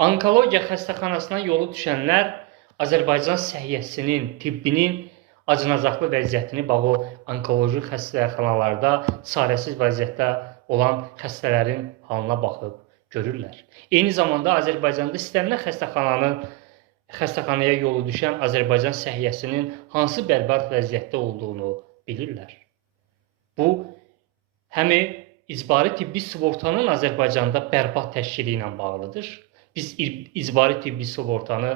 Onkologiya xəstəxanasına yolu düşənlər Azərbaycan səhiyyəsinin, tibbinin acınacaqlı vəziyyətini, o onkoloji xəstəxanalarda çarəsiz vəziyyətdə olan xəstələrin halına baxıb görürlər. Eyni zamanda Azərbaycanda istənilən xəstəxanaya yolu düşən Azərbaycan səhiyyəsinin hansı bərbad vəziyyətdə olduğunu bilirlər. Bu, həm icbari tibbi sığortanın Azərbaycanda bərbad təşkili ilə bağlıdır. Biz icbari tibbi sığortanı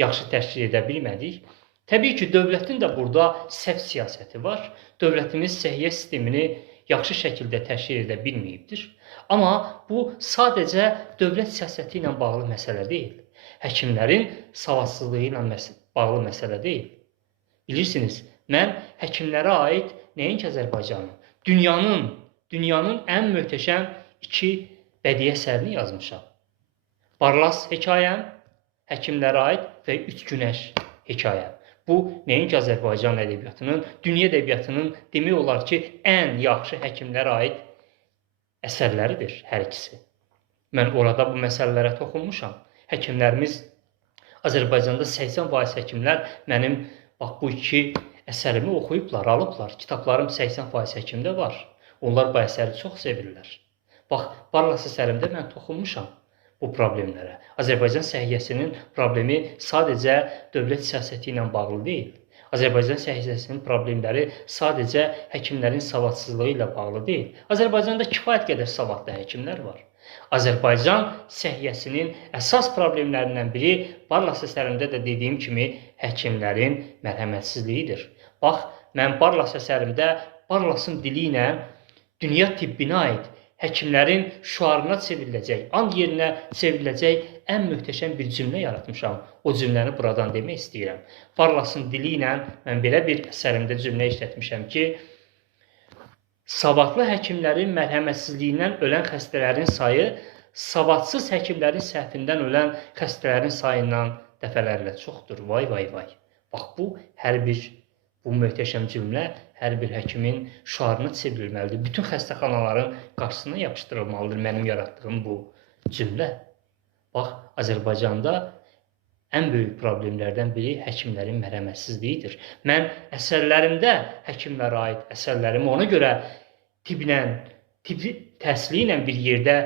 yaxşı təşkil edə bilmədik. Təbii ki, dövlətin də burada səhv siyasəti var. Dövlətimiz səhiyyə sistemini yaxşı şəkildə təşkil edə bilməyibdir. Amma bu sadəcə dövlət siyasəti ilə bağlı məsələ deyil. Həkimlərin savadsızlığı ilə bağlı məsələ deyil. Bilirsiniz, mən həkimlərə aid nəinki Azərbaycanın, dünyanın ən möhtəşəm 2 bədii əsərini yazmışam. Barlas hekayəm, həkimlərə aid və 3 günəş hekayəm. Bu, nəinki Azərbaycan ədəbiyyatının, dünya ədəbiyyatının demək olar ki, ən yaxşı həkimlərə aid əsərləridir hər ikisi. Mən orada bu məsələlərə toxunmuşam. Həkimlərimiz, Azərbaycanda 80% həkimlər mənim bu 2 əsərimi oxuyublar, alıblar. Kitablarım 80% həkimdə var. Onlar bu əsəri çox sevirlər. Bax, Barlas əsərimdə mən toxunmuşam bu problemlərə. Azərbaycan səhiyyəsinin problemi sadəcə dövlət siyasəti ilə bağlı deyil. Azərbaycan səhiyyəsinin problemləri sadəcə həkimlərin savadsızlığı ilə bağlı deyil. Azərbaycanda kifayət qədər savadlı həkimlər var. Azərbaycan səhiyyəsinin əsas problemlərindən biri Barlas əsərində də dediyim kimi həkimlərin mərhəmətsizliyidir. Bax, mən Barlas əsərimdə Barlasın dili ilə dünya tibbinə aid həkimlərin şüarına çevriləcək, and yerinə çevriləcək ən möhtəşəm bir cümlə yaratmışam. O cümləni buradan demək istəyirəm. Barlasın dili ilə mən belə bir əsərimdə cümlə işlətmişəm ki, savadlı həkimlərin mərhəmətsizliyindən ölən xəstələrin sayı savadsız həkimlərin səhvindən ölən xəstələrin sayından dəfələrlə çoxdur. Vay, vay, vay. Bax, bu möhtəşəm cümlə hər bir həkimin şüarına çevrilməlidir. Bütün xəstəxanaların qarşısına yapışdırılmalıdır mənim yaratdığım bu cümlə. Bax, Azərbaycanda ən böyük problemlərdən biri həkimlərin mərhəmətsizliyidir. Mən əsərlərimdə həkimlərə aid əsərlərimi ona görə tibbi təhsili ilə bir yerdə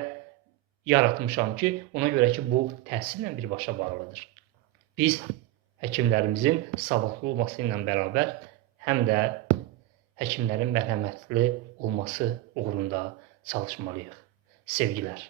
yaratmışam ki, ona görə ki, bu təhsillə birbaşa bağlıdır. Biz həkimlərimizin savadlı olması ilə bərabər həm də həkimlərin mərhəmətli olması uğrunda çalışmalıyıq. Sevgilər.